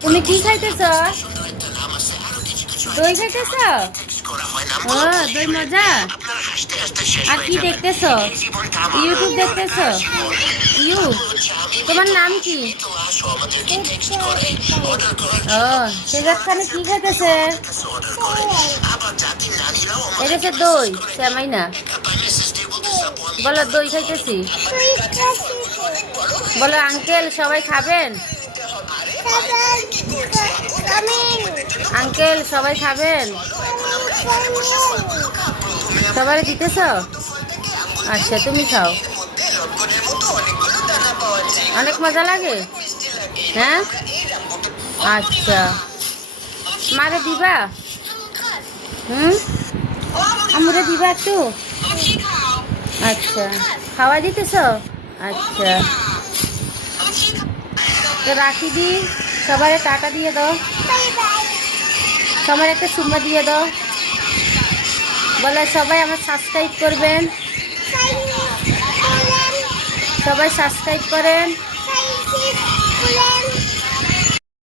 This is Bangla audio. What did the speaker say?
তুমি কি খাইতেছ? দই খাইতেছ? ও, দই মজা। আর কি দেখতেছ? ইউটিউব দেখতেছ? ইউ, তোমার নাম কি? ও, শেজাদ খানে কি খাইতেছে? এটা হচ্ছে দই, শ্যামাই না। বলো দই খাইতেছি। বলো আঙ্কেল সবাই খাবেন? আঙ্কেল সবাই খাবেন? সবাই দিতেছ? আচ্ছা তুমি খাও। অনেক মজা লাগে। হ্যাঁ, আচ্ছা। মারে দিবা? হুম, আমরে দিবা একটু? আচ্ছা, খাওয়া দিতেছ? আচ্ছা, তো রাখি দি। সবার টাটা দিয়ে দাও। সবার একটা সুম্মা দিয়ে দাও। বলে সবাই আমার সাবস্ক্রাইব করবেন। সবাই সাবস্ক্রাইব করেন।